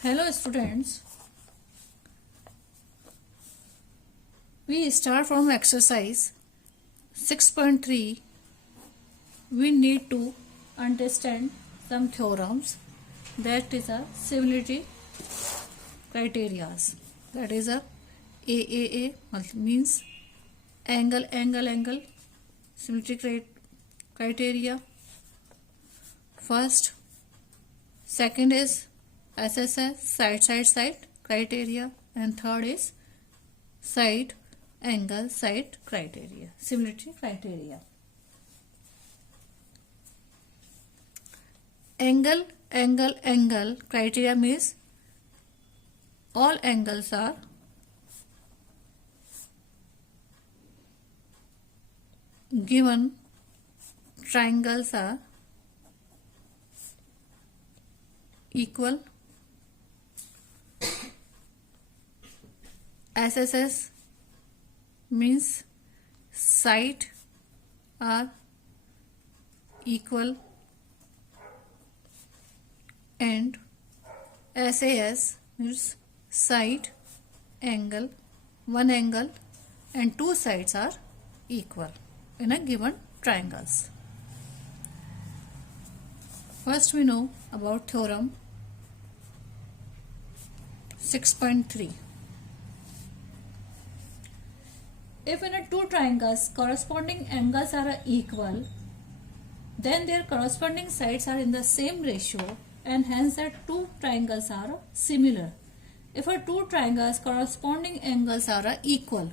Hello students, we start from exercise 6.3. We need to understand some theorems, that is a similarity criteria. That is a AAA means angle similarity criteria. First, second is SSS side criteria, and third is side angle side criteria, similarity criteria. Angle criteria means all angles are given triangles are equal. SSS means side are equal, and SAS means side angle, one angle and two sides are equal in a given triangles. First we know about theorem 6.3. If in a two triangles corresponding angles are equal, then their corresponding sides are in the same ratio, and hence the two triangles are similar. If a two triangles corresponding angles are equal,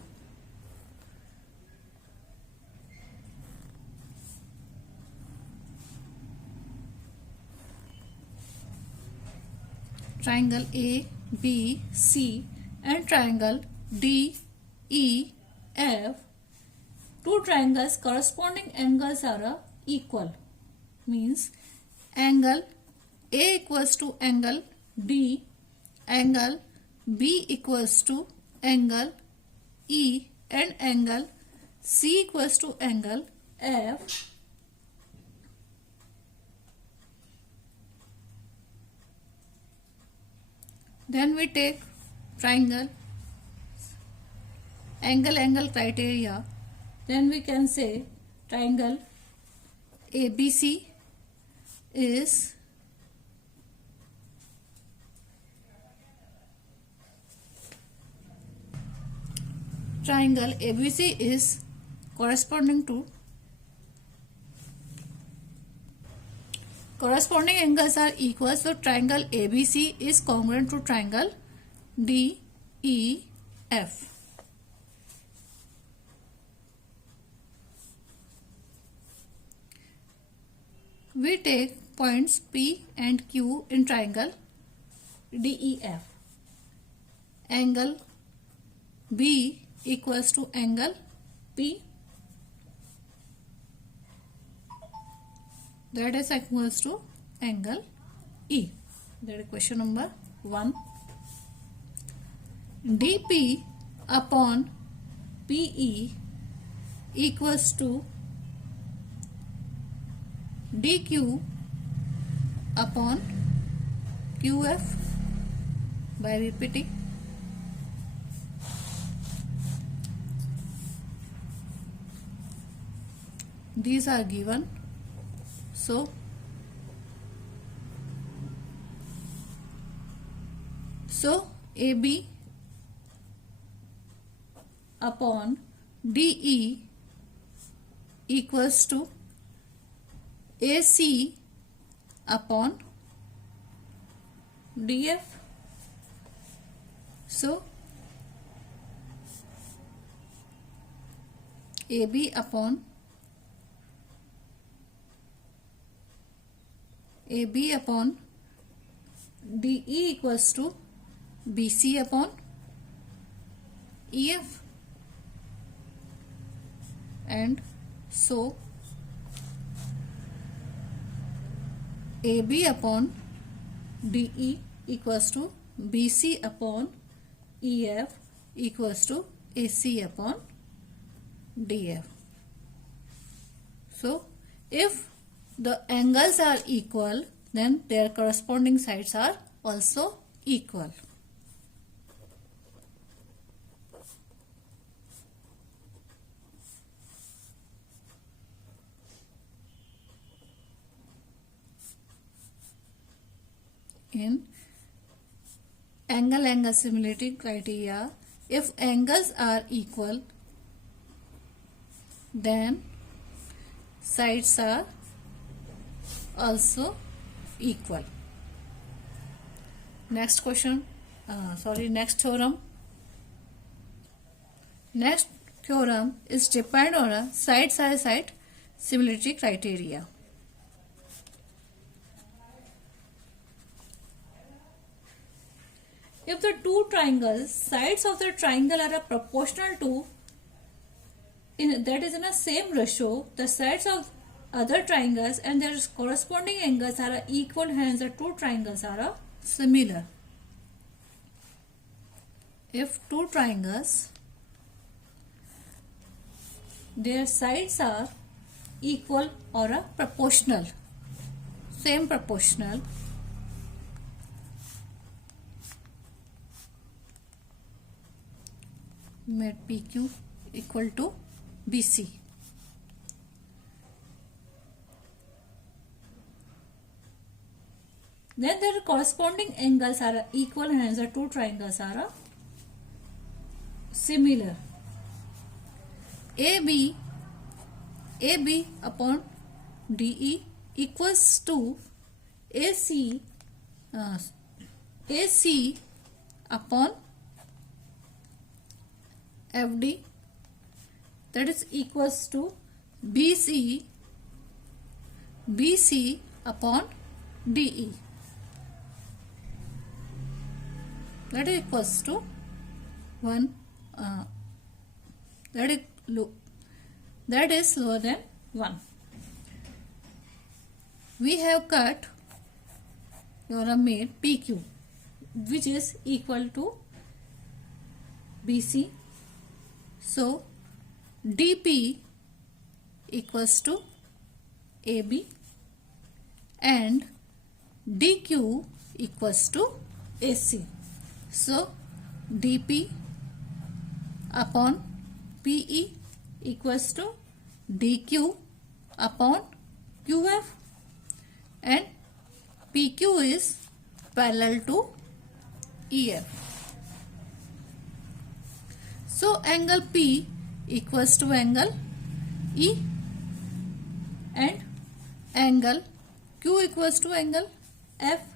triangle A, B, C and triangle D, E, F, two triangles corresponding angles are equal, means angle A equals to angle D, angle B equals to angle E, and angle C equals to angle F. Then we take triangle angle criteria. Then we can say triangle ABC is corresponding angles are equal, so triangle ABC is congruent to triangle DEF. We take points P and Q in triangle DEF. Angle B equals to angle P, that is equals to angle E. That is question number 1. DP upon PE equals to DQ upon QF, by repeating. These are given, so AB upon DE equals to AC upon DF. So AB upon DE equals to BC upon EF, and so AB upon DE equals to BC upon EF equals to AC upon DF. So if the angles are equal, then their corresponding sides are also equal. In angle similarity criteria, if angles are equal, then sides are also equal. Next question, next theorem. Next theorem is depend on a side similarity criteria. If the two triangles, sides of the triangle are proportional to, that is in a same ratio, the sides of other triangles and their corresponding angles are equal, hence the two triangles are similar. If two triangles, their sides are equal or proportional, same proportional, made PQ equal to BC. Then their corresponding angles are equal, hence the two triangles are similar. AB upon DE equals to AC upon FD, that is equals to BC upon DE, that is equals to 1, that is lower than 1. We have cut or made PQ, which is equal to BC. So DP equals to AB and DQ equals to AC. So DP upon PE equals to DQ upon QF, and PQ is parallel to EF. So angle P equals to angle E and angle Q equals to angle F.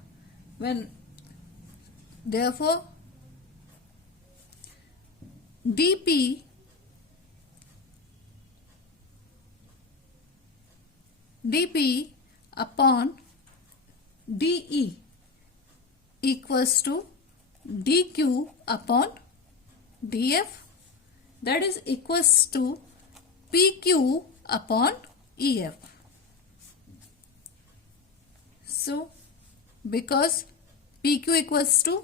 Therefore DP upon DE equals to DQ upon DF, that is equals to PQ upon EF. So because PQ equals to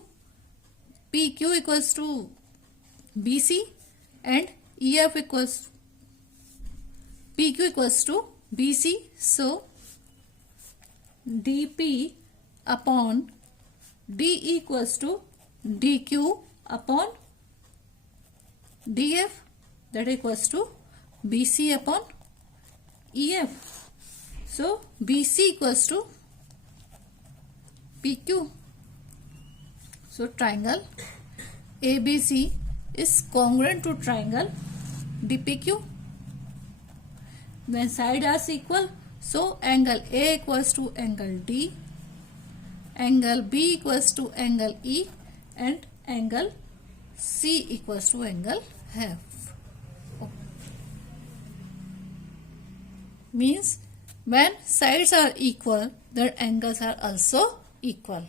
BC and PQ equals to BC, so DP upon DE equals to DQ upon DF, that equals to BC upon EF. So BC equals to PQ. So triangle ABC is congruent to triangle DPQ. When sides are equal, so angle A equals to angle D, angle B equals to angle E, and angle C equals to angle F. Means when sides are equal, their angles are also equal.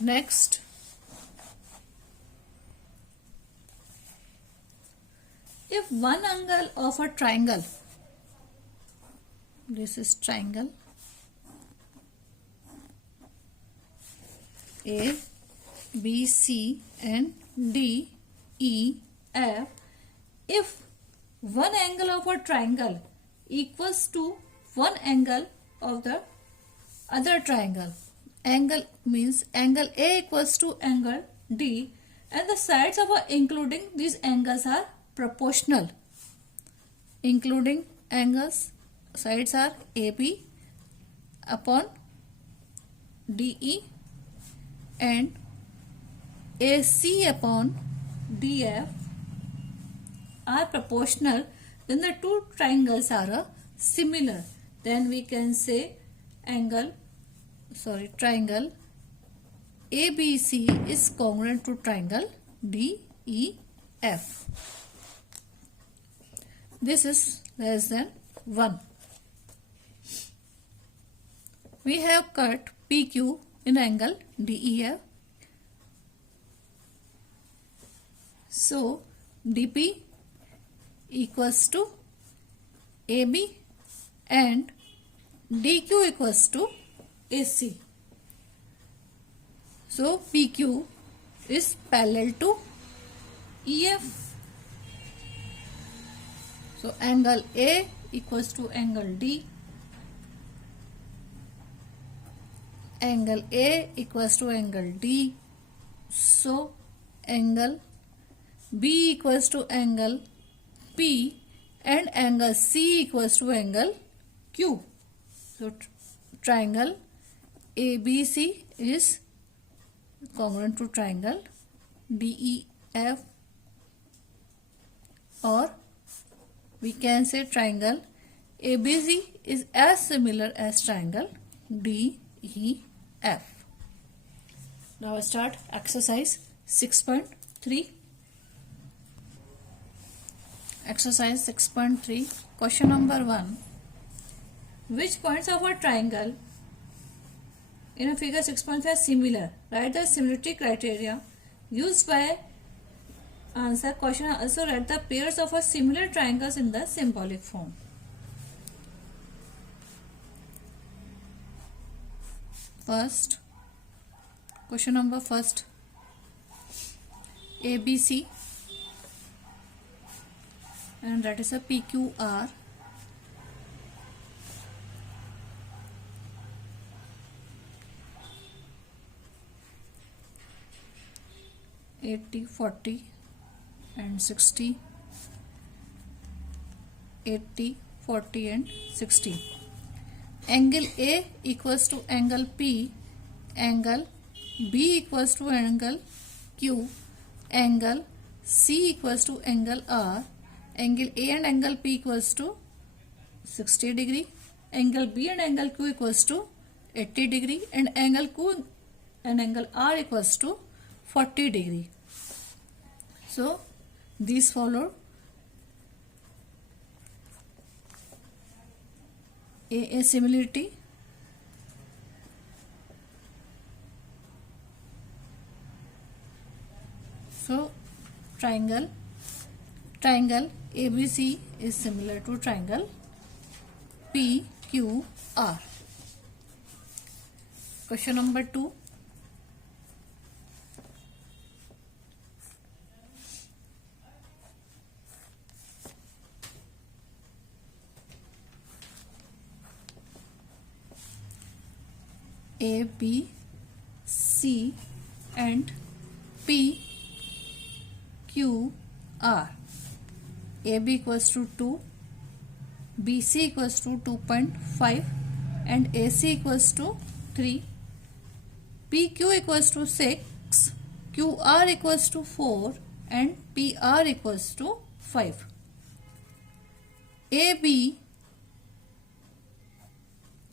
Next, if one angle of a triangle, this is triangle A, B, C and D, E, F, if one angle of a triangle equals to one angle of the other triangle. Angle means angle A equals to angle D, and the sides of including these angles are proportional. Including angles, sides are AB upon DE and AC upon DF are proportional, then the two triangles are similar. Then we can say triangle ABC is congruent to triangle DEF. This is less than 1. We have cut PQ in angle DEF. So DP equals to AB and DQ equals to AC. So PQ is parallel to EF. So angle A equals to angle D. Angle A equals to angle D. So angle B equals to angle P and angle C equals to angle Q. So triangle ABC is congruent to triangle DEF, or we can say triangle ABC is as similar as triangle DEF. Now start exercise 6.3. Exercise 6.3. Question number 1. Which points of a triangle in a figure 6.5 are similar? Write the similarity criteria used by answer question. Also write the pairs of a similar triangles in the symbolic form. First, question number first. ABC, and that is a PQR. (80, 40 and 60), 80, 40 and 60. Angle A equals to angle P, angle B equals to angle Q, angle C equals to angle R, angle A and angle P equals to 60 degree, angle B and angle Q equals to 80 degree, and angle Q and angle R equals to 40 degree. So these follow a similarity. So triangle ABC is similar to triangle PQR. Question number 2. A, B, C and P, Q, R. AB equals to 2, BC equals to 2.5 and AC equals to 3, PQ equals to 6, QR equals to 4 and PR equals to 5. AB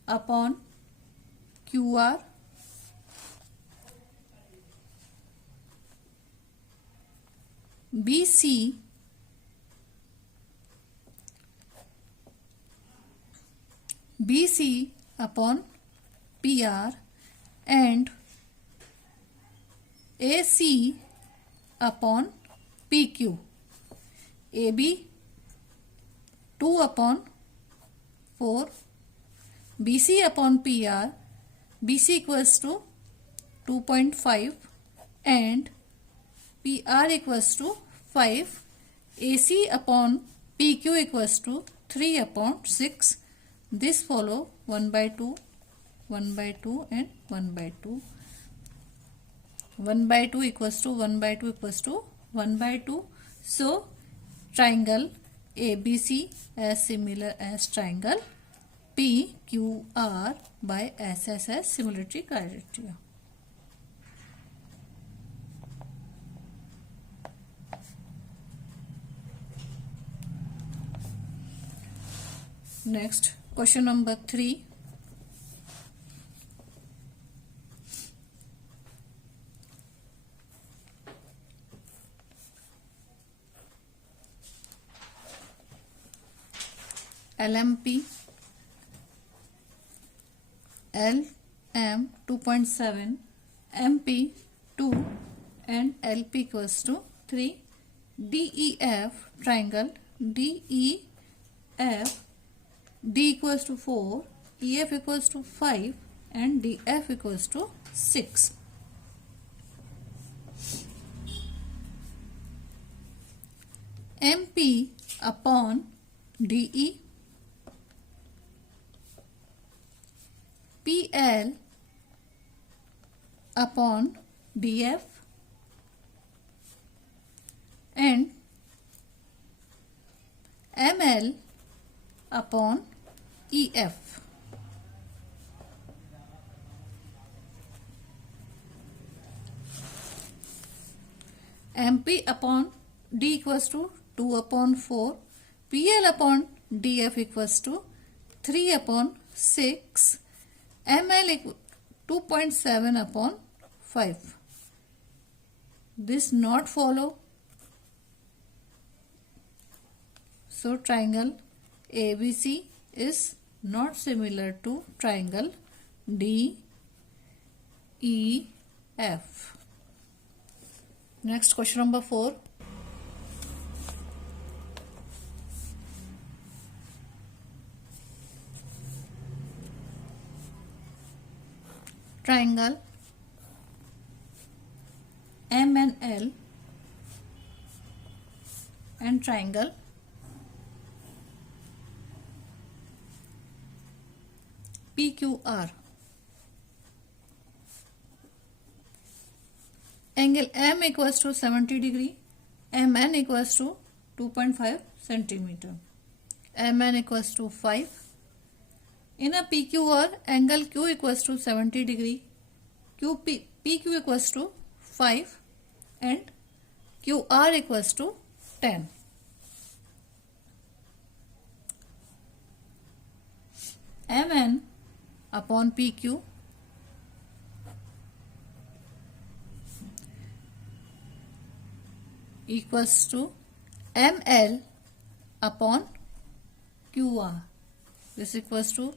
upon QR BC upon PR and AC upon PQ. AB 2 upon 4, BC upon PR, BC equals to 2.5 and PR equals to 5, AC upon PQ equals to 3 upon 6, This follow 1 by 2, 1 by 2 and 1 by 2. 1 by 2 equals to 1 by 2 equals to 1 by 2. So triangle ABC as similar as triangle PQR by SS as similarity criteria. Next, question number 3. LMP, LM 2.7, MP 2 and LP equals to 3. DEF triangle DEF, D equals to 4, EF equals to 5 and DF equals to 6. MP upon DE, PL upon DF and ML upon EF. MP upon D equals to 2 upon 4, PL upon DF equals to 3 upon 6, ML 2.7 upon 5. This not follow. So triangle ABC is not similar to triangle DEF. Next, question number 4. Triangle MNL and triangle PQR. Angle M equals to 70 degree, MN equals to 2.5 centimeter, MN equals to 5. In a PQR, angle Q equals to 70 degree, PQ equals to 5 and QR equals to 10. MN upon PQ equals to ML upon QR. This equals to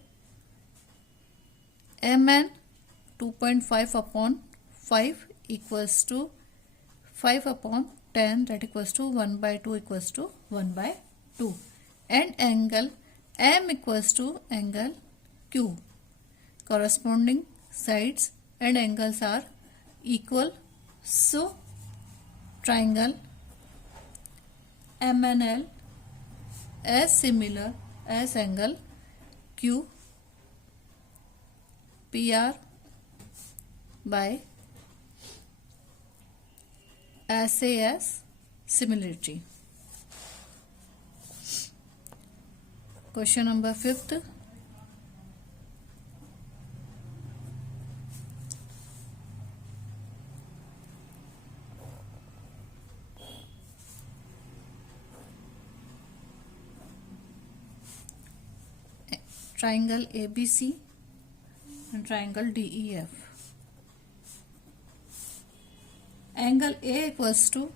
MN 2.5 upon 5 equals to 5 upon 10, that equals to 1 by 2 equals to 1 by 2. And angle M equals to angle Q. Corresponding sides and angles are equal. So triangle MNL as similar as angle Q PR by SAS similarity. Question number 5th. Triangle ABC and triangle DEF. Angle A equals to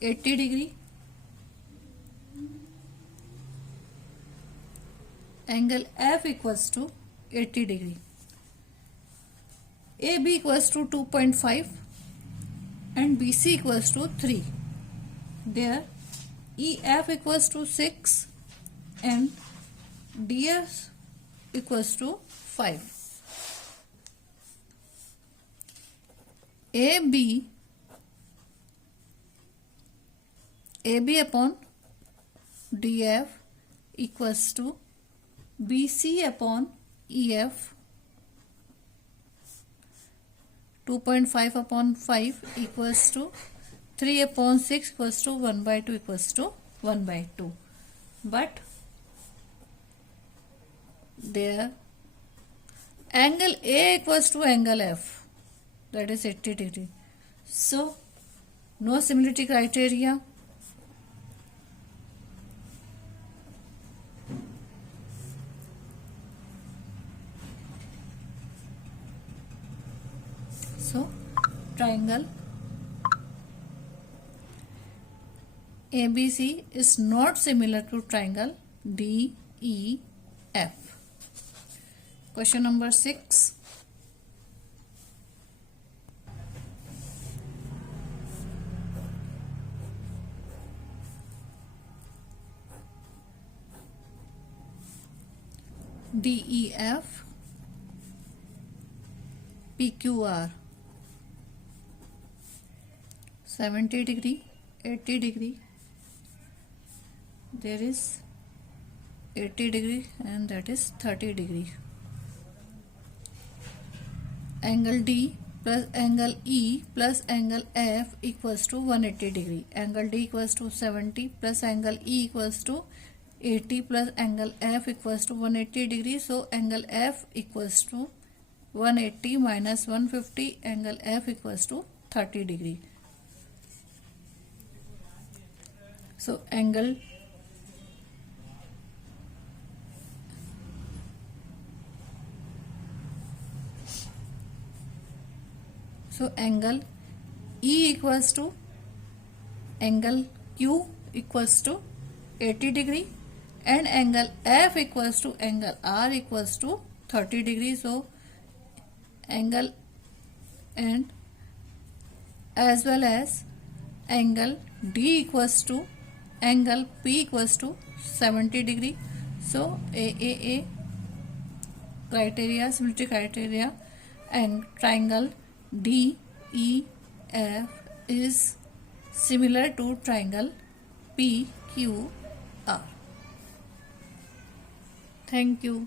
80 degree, angle F equals to 80 degree, AB equals to 2.5 and BC equals to 3. There EF equals to 6 and DS equals to 5. AB upon DF equals to BC upon EF 2.5 upon 5 equals to 3 upon 6 equals to 1 by 2 equals to 1 by 2. But there angle A equals to angle F, that is 80 degree. So no similarity criteria. So triangle ABC is not similar to triangle DEF. Question number 6. DEF PQR 70 degree, 80 degree, there is 80 degree and that is 30 degree. Angle D plus angle E plus angle F equals to 180 degree. Angle D equals to 70 plus angle E equals to 80 plus angle F equals to 180 degree. So angle F equals to 180 minus 150, angle F equals to 30 degree. So angle E equals to angle Q equals to 80 degree and angle F equals to angle R equals to 30 degree. So angle and as well as angle D equals to angle P equals to 70 degree. So AAA criteria, symmetry criteria, and triangle DEF is similar to triangle PQR. Thank you.